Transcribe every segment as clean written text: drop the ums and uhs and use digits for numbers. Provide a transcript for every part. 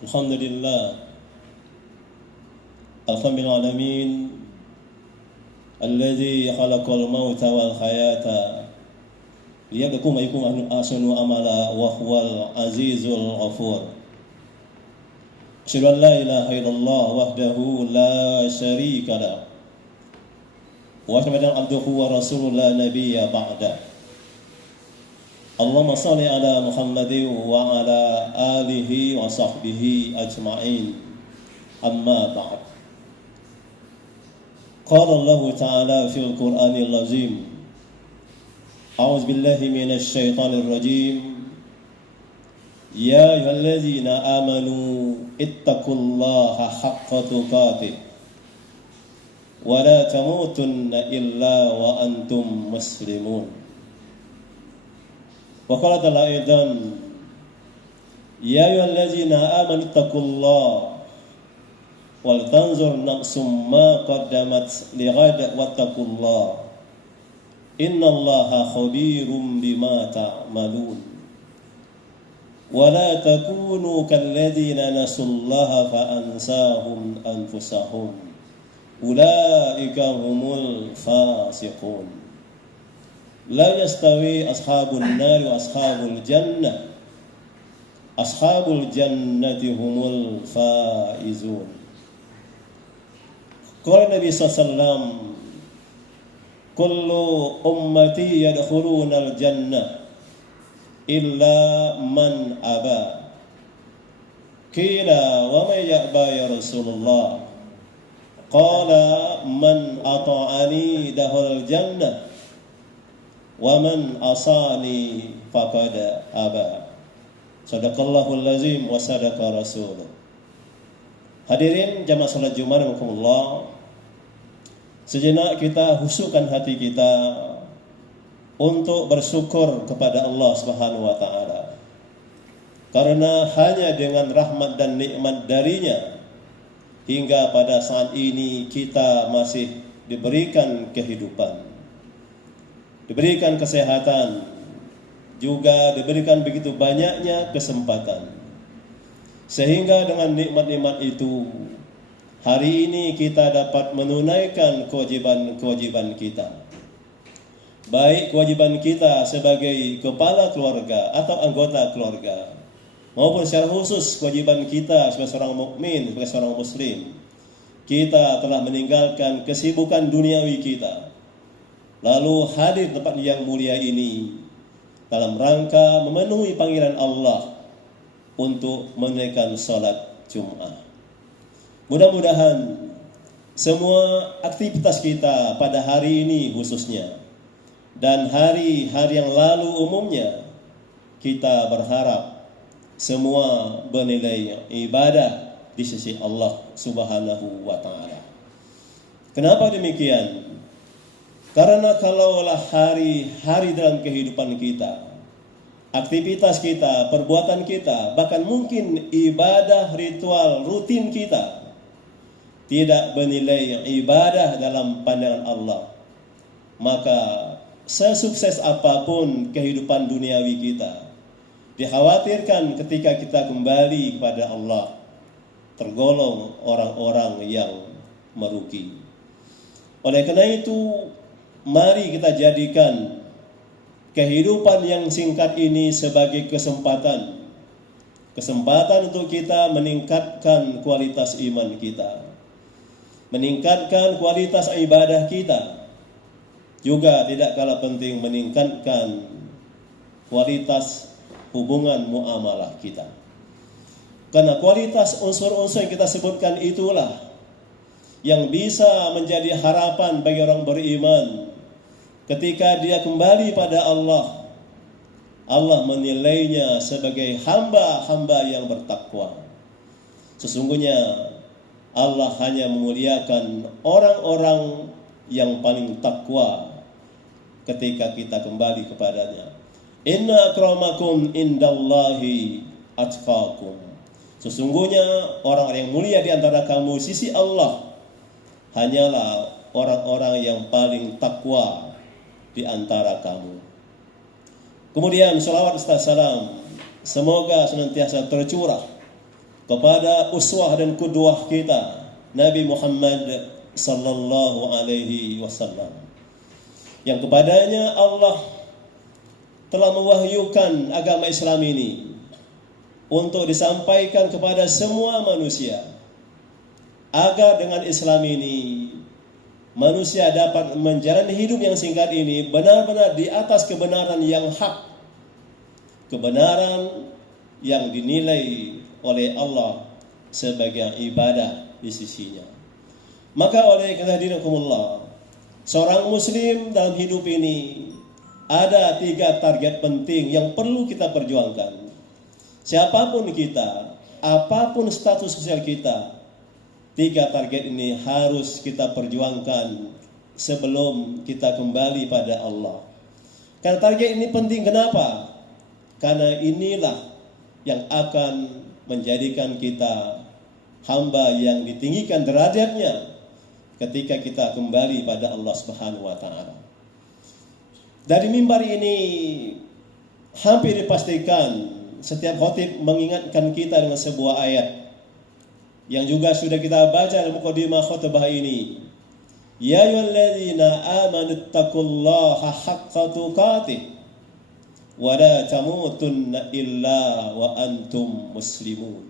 Alhamdulillah, alhamdulillahalamin, alladzi khalaqal mauta wal hayata liyabluwakum ayyukum ahsanu amala wa huwal azizul ghafur. Asyhadu an la ilaha illallah wahdahu la syarika lah wa asyhadu anna abduhu wa rasuluhu la nabiyya ba'da. Allahumma salli ala Muhammadin wa ala alihi wa sahbihi ajma'in. Amma ba'd. Qala Allah Ta'ala fil Qur'anil Azim. A'udzu billahi minasy syaithanir rajim. Ya ayyuhalladzina amanu ittaqullaha haqqa tuqatih wa la tamutunna illa wa antum muslimun. Wa qala ta'ala aidan, ya ayyuhalladzina amanu ittaqullaha wal tanzur nafsum ma qaddamat lighad wattaqullaha innallaha khabirum bima ta'malun. Wa la takunu kalladzina nasullaha fa ansahum anfusahum ulaika humul fasiqun. La yastawi ashabun nari wa ashabul jannah. Ashabul jannati humul faizun. Qala Nabi sallallahu kullu ummati yadkhuluna al-jannah illa man aba. Qila wa man ya'ba ya Rasulullah? Qala man ata'ani dakhulal jannah wa man asani faqad aba. Sadaqallahul lazim wa sadaqa rasuluh. Hadirin jamaah salat Jumat rahimakumullah. Sejenak kita husukkan hati kita untuk bersyukur kepada Allah Subhanahu wa taala. Karena hanya dengan rahmat dan nikmat darinya hingga pada saat ini kita masih diberikan kehidupan, diberikan kesehatan, juga diberikan begitu banyaknya kesempatan. Sehingga dengan nikmat-nikmat itu, hari ini kita dapat menunaikan kewajiban-kewajiban kita. Baik kewajiban kita sebagai kepala keluarga atau anggota keluarga, maupun secara khusus kewajiban kita sebagai seorang mukmin, sebagai seorang muslim. Kita telah meninggalkan kesibukan duniawi kita, lalu hadir tempat yang mulia ini dalam rangka memenuhi panggilan Allah untuk menunaikan salat Jumat. Mudah-mudahan semua aktivitas kita pada hari ini khususnya dan hari-hari yang lalu umumnya, kita berharap semua bernilai ibadah di sisi Allah Subhanahu wa taala. Kenapa demikian? Karena kalaulah hari-hari dalam kehidupan kita, aktivitas kita, perbuatan kita, bahkan mungkin ibadah ritual rutin kita tidak bernilai ibadah dalam pandangan Allah, maka sesukses apapun kehidupan duniawi kita, dikhawatirkan ketika kita kembali kepada Allah tergolong orang-orang yang merugi. Oleh karena itu, mari kita jadikan kehidupan yang singkat ini sebagai kesempatan untuk kita meningkatkan kualitas iman kita, meningkatkan kualitas ibadah kita, juga tidak kalah penting meningkatkan kualitas hubungan muamalah kita. Karena kualitas unsur-unsur yang kita sebutkan itulah yang bisa menjadi harapan bagi orang beriman ketika dia kembali pada Allah. Allah menilainya sebagai hamba-hamba yang bertakwa. Sesungguhnya Allah hanya memuliakan orang-orang yang paling takwa ketika kita kembali kepadanya. Inna akramakum indallahi atqakum. Sesungguhnya orang-orang yang mulia di antara kamu sisi Allah hanyalah orang-orang yang paling takwa di antara kamu. Kemudian salawat serta salam semoga senantiasa tercurah kepada uswah dan qudwah kita Nabi Muhammad sallallahu alaihi wasallam, yang kepadanya Allah telah mewahyukan agama Islam ini untuk disampaikan kepada semua manusia, agar dengan Islam ini manusia dapat menjalani hidup yang singkat ini benar-benar di atas kebenaran yang hak, kebenaran yang dinilai oleh Allah sebagai ibadah di sisinya. Maka oleh kehadirankumullah, seorang muslim dalam hidup ini ada 3 target penting yang perlu kita perjuangkan. Siapapun kita, apapun status sosial kita, 3 target ini harus kita perjuangkan sebelum kita kembali pada Allah. Karena target ini penting, kenapa? Karena inilah yang akan menjadikan kita hamba yang ditinggikan derajatnya ketika kita kembali pada Allah Subhanahu wa taala. Dari mimbar ini hampir dipastikan setiap khatib mengingatkan kita dengan sebuah ayat yang juga sudah kita baca dalam mukadimah khutbah ini. Ya ayyuhalladzina amanu taqullaha haqqa tuqatih wa la tamutunna illa wa antum muslimun.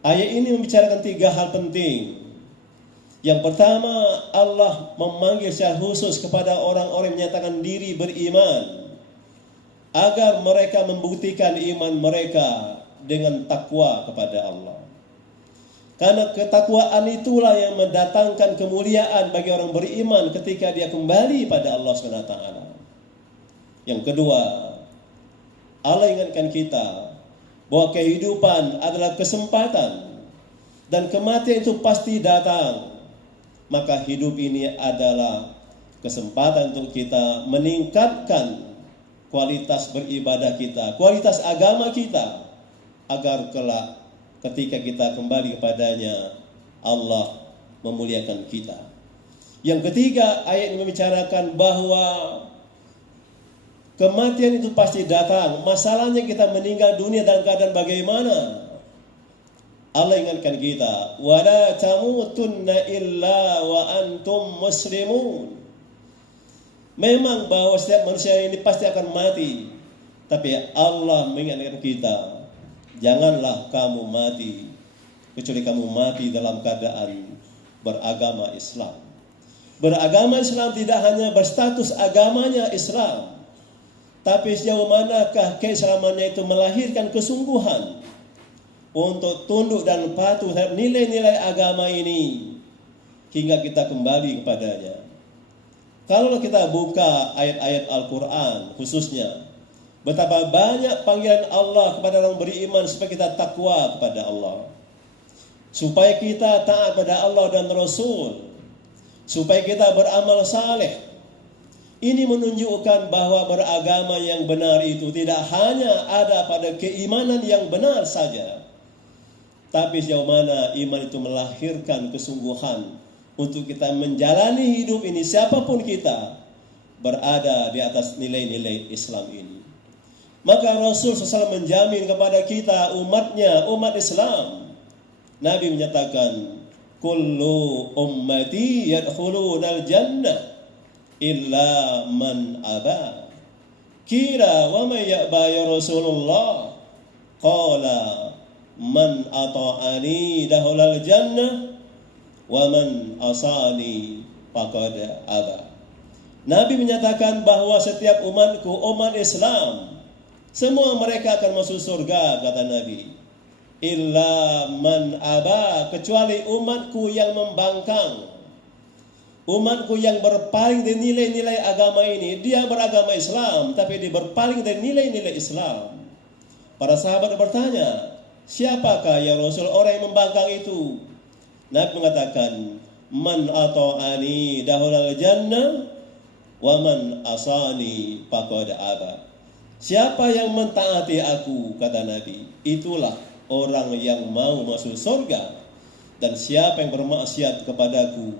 Ayat ini membicarakan 3 hal penting. Yang pertama, Allah memanggil secara khusus kepada orang-orang yang menyatakan diri beriman agar mereka membuktikan iman mereka dengan takwa kepada Allah. Karena ketakwaan itulah yang mendatangkan kemuliaan bagi orang beriman ketika dia kembali pada Allah SWT. Yang kedua, Allah ingatkan kita bahwa kehidupan adalah kesempatan dan kematian itu pasti datang. Maka hidup ini adalah kesempatan untuk kita meningkatkan kualitas beribadah kita, kualitas agama kita, agar kelak ketika kita kembali kepadanya, Allah memuliakan kita. Yang ketiga, ayat ini membicarakan bahwa kematian itu pasti datang. Masalahnya kita meninggal dunia dalam keadaan bagaimana? Allah ingatkan kita, wala tamutunna illa wa antum muslimun. Memang bahwa setiap manusia ini pasti akan mati, tapi Allah mengingatkan kita, janganlah kamu mati kecuali kamu mati dalam keadaan beragama Islam. Beragama Islam tidak hanya berstatus agamanya Islam, tapi sejauh manakah keislamannya itu melahirkan kesungguhan untuk tunduk dan patuh terhadap nilai-nilai agama ini hingga kita kembali kepadanya. Kalau kita buka ayat-ayat Al-Quran khususnya, betapa banyak panggilan Allah kepada orang beriman supaya kita takwa kepada Allah, supaya kita taat pada Allah dan Rasul, supaya kita beramal saleh. Ini menunjukkan bahwa beragama yang benar itu tidak hanya ada pada keimanan yang benar saja, tapi sejauh mana iman itu melahirkan kesungguhan untuk kita menjalani hidup ini, siapapun kita, berada di atas nilai-nilai Islam ini. Maka Rasul SAW menjamin kepada kita umatnya, umat Islam. Nabi menyatakan, kullu ummati yadkhulunal jannah illa man aba. Kira wa may ya'ba ya Rasulullah? Qala man ata'ani dakhulal jannah wa man asani faqad aba. Nabi menyatakan bahwa setiap umatku, umat Islam, semua mereka akan masuk surga, kata Nabi. Illa man aba, kecuali umatku yang membangkang, umatku yang berpaling dari nilai-nilai agama ini. Dia beragama Islam, tapi dia berpaling dari nilai-nilai Islam. Para sahabat bertanya, siapakah ya Rasul orang yang membangkang itu? Nabi mengatakan, man ata'ani dakhulal jannah wa man asani faqad aba. Siapa yang mentaati aku, kata Nabi, itulah orang yang mau masuk surga. Dan siapa yang bermaksiat kepadaku,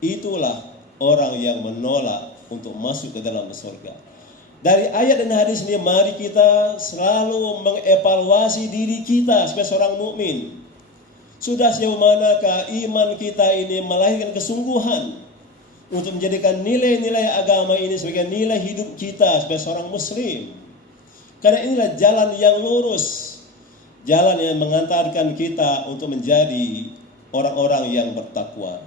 itulah orang yang menolak untuk masuk ke dalam surga. Dari ayat dan hadis ini mari kita selalu mengevaluasi diri kita sebagai seorang mukmin. Sudah sejauh manakah iman kita ini melahirkan kesungguhan untuk menjadikan nilai-nilai agama ini sebagai nilai hidup kita sebagai seorang muslim. Karena inilah jalan yang lurus, jalan yang mengantarkan kita untuk menjadi orang-orang yang bertakwa.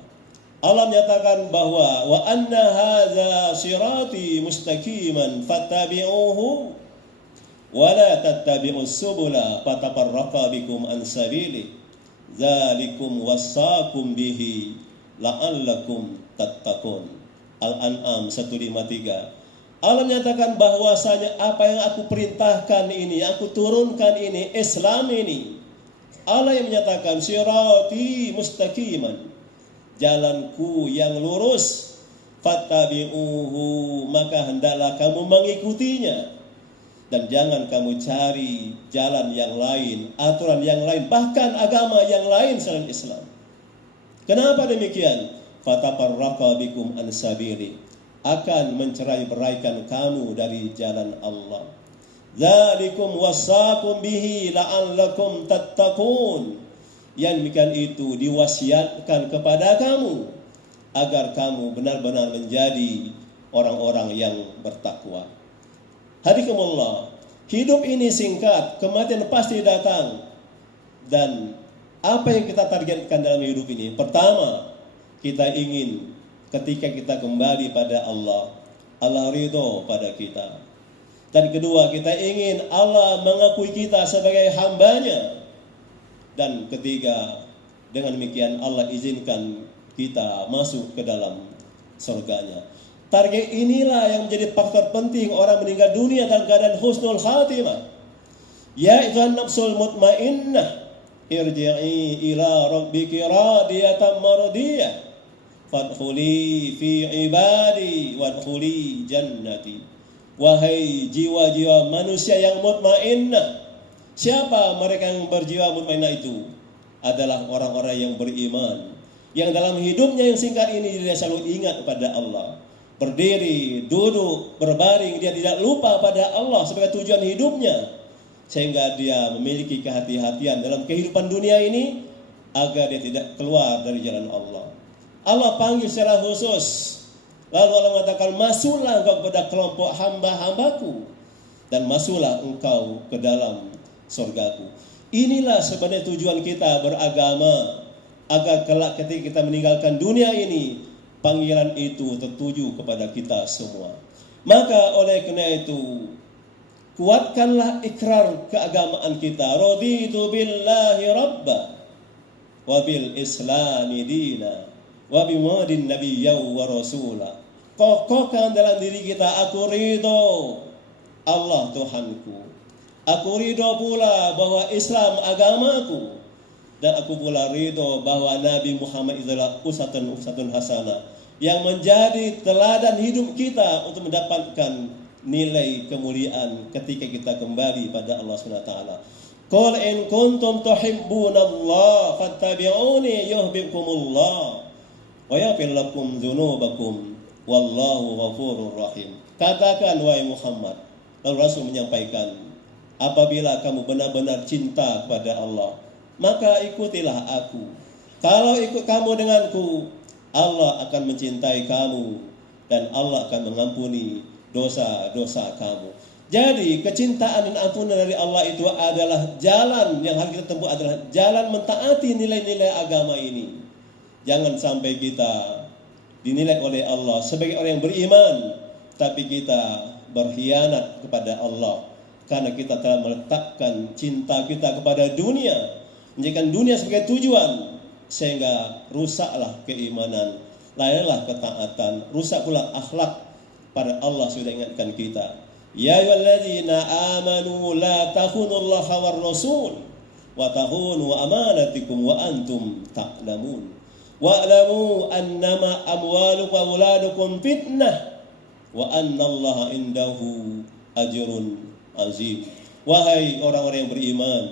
Allah menyatakan bahwa wa anna hadza sirati mustaqiman fattabi'uhu wa la tattabi'us subula fatafarraqa bikum an sabili dzalikum wasaqum bihi la'allakum tattaqun. Al-An'am 153. Allah menyatakan bahwasanya apa yang aku perintahkan ini, aku turunkan ini, Islam ini, Allah yang menyatakan sirati mustaqiman, jalanku yang lurus, fattabi'uhu, maka hendaklah kamu mengikutinya, dan jangan kamu cari jalan yang lain, aturan yang lain, bahkan agama yang lain selain Islam. Kenapa demikian? Fatafarraqa bikum an sabili, akan mencerai-beraikan kamu dari jalan Allah. Dzalikum wasaqum bihi la'allakum tattaqun, yang demikian itu diwasiatkan kepada kamu agar kamu benar-benar menjadi orang-orang yang bertakwa. Hadikumullah, hidup ini singkat, kematian pasti datang. Dan apa yang kita targetkan dalam hidup ini? Pertama, kita ingin ketika kita kembali pada Allah, Allah ridho pada kita. Dan kedua, kita ingin Allah mengakui kita sebagai hambanya. Dan ketiga, dengan demikian Allah izinkan kita masuk ke dalam surganya. Target inilah yang menjadi faktor penting orang meninggal dunia dalam keadaan husnul khatimah. Ya ayyuhan nafsul mutmainnah, irji'i ila rabbiki radiyatan mardiyah, fadkhuli fi ibadi wadkhuli jannati. Wahai jiwa-jiwa manusia yang mutmainnah. Siapa mereka yang berjiwa mutmainnah itu? Adalah orang-orang yang beriman, yang dalam hidupnya yang singkat ini dia selalu ingat kepada Allah. Berdiri, duduk, berbaring, dia tidak lupa pada Allah sebagai tujuan hidupnya, sehingga dia memiliki kehati-hatian dalam kehidupan dunia ini agar dia tidak keluar dari jalan Allah. Allah panggil secara khusus, lalu Allah mengatakan, masuklah engkau kepada kelompok hamba-hambaku, dan masuklah engkau ke dalam surgaku. Inilah sebenarnya tujuan kita beragama, agar kelak ketika kita meninggalkan dunia ini, panggilan itu tertuju kepada kita semua. Maka oleh karena itu, kuatkanlah ikrar keagamaan kita. Raditu billahi rabba wa bil islami dina wa bi muhammadin nabiyyan wa rasula. Kokohkan dalam diri kita, aku ridho Allah Tuhanku. Aku ridho pula bahwa Islam agamaku, dan aku pula ridho bahwa Nabi Muhammad adalah uswatun hasanah, yang menjadi teladan hidup kita untuk mendapatkan nilai kemuliaan ketika kita kembali pada Allah Subhanahu wa taala. Qul in kuntum tuhibbunallaha fattabi'uni yuhibbukumullah wa yaghfir lakum dzunubakum wallahu ghafurur rahim. Katakan wahai Muhammad, lalu Rasul menyampaikan, apabila kamu benar-benar cinta kepada Allah, maka ikutilah aku. Kalau ikut kamu denganku, Allah akan mencintai kamu dan Allah akan mengampuni dosa-dosa kamu. Jadi kecintaan dan ampunan dari Allah itu adalah jalan yang harus kita tempuh, adalah jalan mentaati nilai-nilai agama ini. Jangan sampai kita dinilai oleh Allah sebagai orang yang beriman, tapi kita berkhianat kepada Allah karena kita telah meletakkan cinta kita kepada dunia, menjadikan dunia sebagai tujuan, sehingga rusaklah keimanan, lalailah ketaatan, rusak pula akhlak. Pada Allah sudah ingatkan kita, ya ayyuhalladzina amanu la takhunullaha war rasul wa takhunu amanatikum wa antum ta'lamun wa'lamu annama amwalukum wa auladukum fitnah wa annallaha indahu ajrun azim. Wahai orang-orang yang beriman,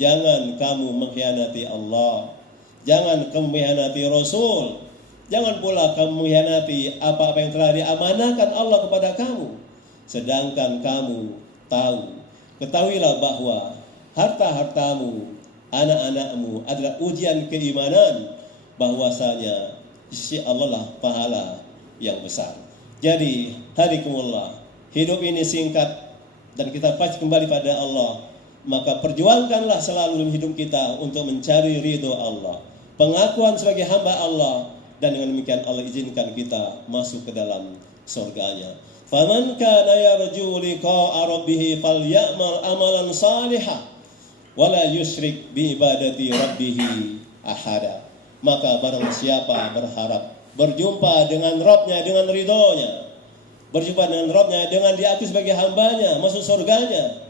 jangan kamu mengkhianati Allah, jangan kamu mengkhianati Rasul, jangan pula kamu mengkhianati apa-apa yang telah diamanahkan Allah kepada kamu. sedangkan kamu tahu. Ketahuilah bahwa harta-hartamu, anak-anakmu adalah ujian keimanan, bahwasanya di sisi Allah lah pahala yang besar. Jadi, hadikumullah, hidup ini singkat dan kita pasti kembali pada Allah. Maka perjuangkanlah selalu dalam hidup kita untuk mencari ridho Allah, pengakuan sebagai hamba Allah, dan dengan demikian Allah izinkan kita masuk ke dalam surganya. Faman kana yarju liqa'a rabbih falyamal amalan salihah wala yusyrik bi ibadati rabbih ahada. Maka barang siapa berharap berjumpa dengan Rabb-Nya, dengan ridhonya, berjumpa dengan Rabb-Nya, dengan diakui sebagai hambanya, masuk surganya,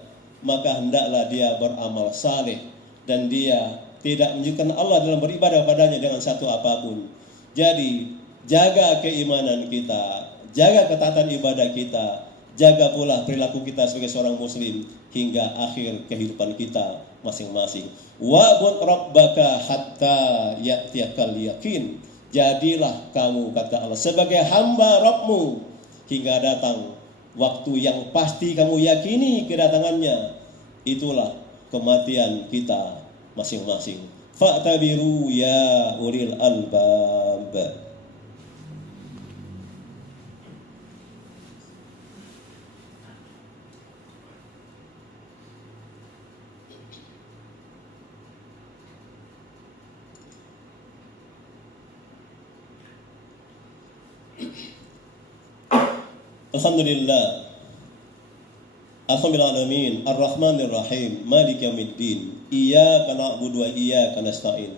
maka hendaklah dia beramal saleh dan dia tidak menunjukkan Allah dalam beribadah padanya dengan satu apapun. Jadi jaga keimanan kita, jaga ketaatan ibadah kita, jaga pula perilaku kita sebagai seorang muslim hingga akhir kehidupan kita masing-masing. Wa'bud rabbaka hatta ya'tiyakal yakin. Jadilah kamu, kata Allah, sebagai hamba Rabbmu hingga datang waktu yang pasti kamu yakini kedatangannya. Itulah kematian kita masing-masing. Fa'tabiru ya ulil albab. Alhamdulillah, alhamdulillahalamin, ar-rahmanir-rahim, malik yaumiddin, iyyaka na'budu wa iyyaka nasta'in.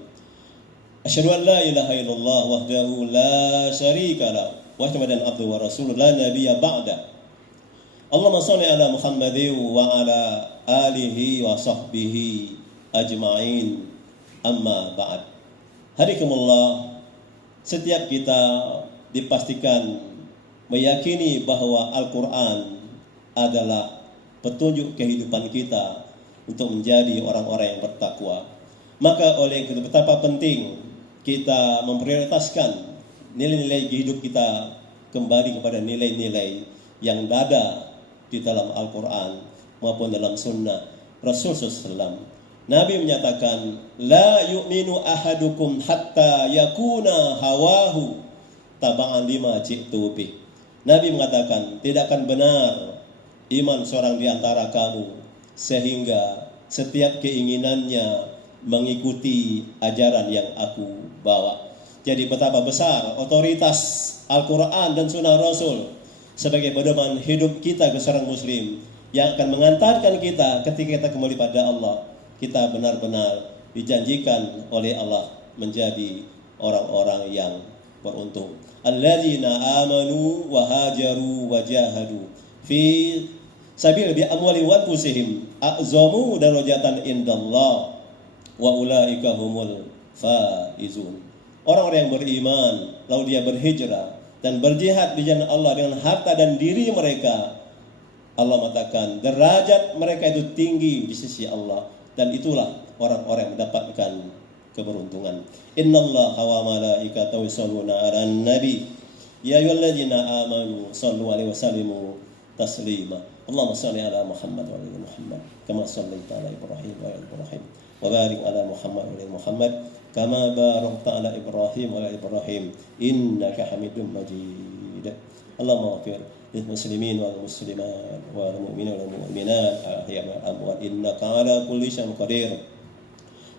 Asyhadu an la ilaha illallah wahdahu la syarika lah, wa asyhadu anna abduhu wa rasuluhu la nabiyya ba'da. Allahumma shalli ala Muhammadin wa ala alihi wa sahbihi ajma'in. Amma ba'd. Hadikumullah, setiap kita dipastikan meyakini bahwa Al-Quran adalah petunjuk kehidupan kita untuk menjadi orang-orang yang bertakwa. Maka oleh itu betapa penting kita memprioritaskan nilai-nilai hidup kita kembali kepada nilai-nilai yang ada di dalam Al-Quran maupun dalam sunnah Rasul SAW. Nabi menyatakan, la yu'minu ahadukum hatta yakuna hawahu taba'an lima ji'tu bih. Nabi mengatakan, tidak akan benar iman seorang di antara kamu sehingga setiap keinginannya mengikuti ajaran yang aku bawa. Jadi betapa besar otoritas Al-Quran dan Sunnah Rasul sebagai pedoman hidup kita ke seorang muslim yang akan mengantarkan kita ketika kita kembali pada Allah. Kita benar-benar dijanjikan oleh Allah menjadi orang-orang yang beruntung. Alladzina amanu wa hajaru wa jahadu fi sabil bi amwali wa anfusihim a'zamu darajatan indallah wa ulaika humul faizun. Orang-orang yang beriman lalu dia berhijrah dan berjihad di jalan Allah dengan harta dan diri mereka, Allah mengatakan derajat mereka itu tinggi di sisi Allah, dan itulah orang-orang yang mendapatkan keberuntungan. Innallaha wa malaikatahu yusholluna 'alan nabi ya ayyuhalladzina amanu shallu 'alaihi wa sallimu taslima. Allahumma shalli 'ala Muhammad wa 'ala Muhammad kama shallaita 'ala Ibrahim wa 'ala Ibrahim wa barik 'ala Muhammad wa 'ala Muhammad kama barakta 'ala Ibrahim wa 'ala Ibrahim innaka Hamidum Majid. Allahumma ighfir lil muslimin wal muslimat wal mu'minin wal mu'minat ahya'i wal amwat innaka 'ala kulli syai'in qadir.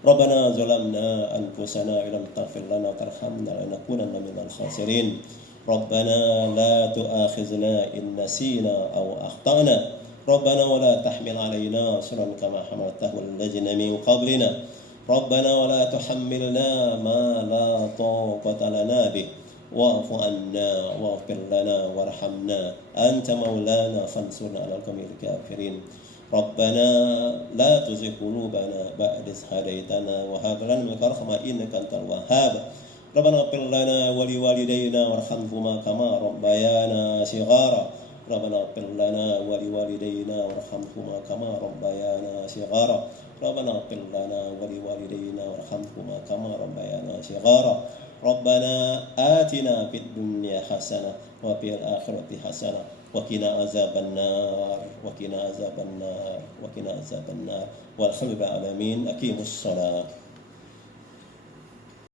Rabbana zalamna anfusana wa lam taghfir lana wa tarhamna lanakunanna minal khasirin. Rabbana la tu'akhizna in nasina aw akhtana. Rabbana wa la tahmil 'alaina isran kama hamaltahu 'alal ladzina min qablina. Rabbana wa la tuhammilna ma la taqata lana bih. Wa'fu 'anna waghfir lana warhamna anta maulana fansurna 'alal qawmil kafirin. Rabbana la tuzigh qulubana ba'da idh hadaytana wa hab lana min ladunka rahmatan innaka antal wahhab. Rabbana ighfir lana wa liwalidayna warhamhuma kama rabbayana shighara. Rabbana ighfir lana wa liwalidayna warhamhuma kama rabbayana shighara. Rabbana ighfir lana wa liwalidayna warhamhuma kama rabbayana shighara. Rabbana atina fid dunya hasanah wa fil akhirati hasanah وقنا عذاب النار وقنا عذاب النار وقنا عذاب النار والحمد لله العالمين. أقيموا الصلاة.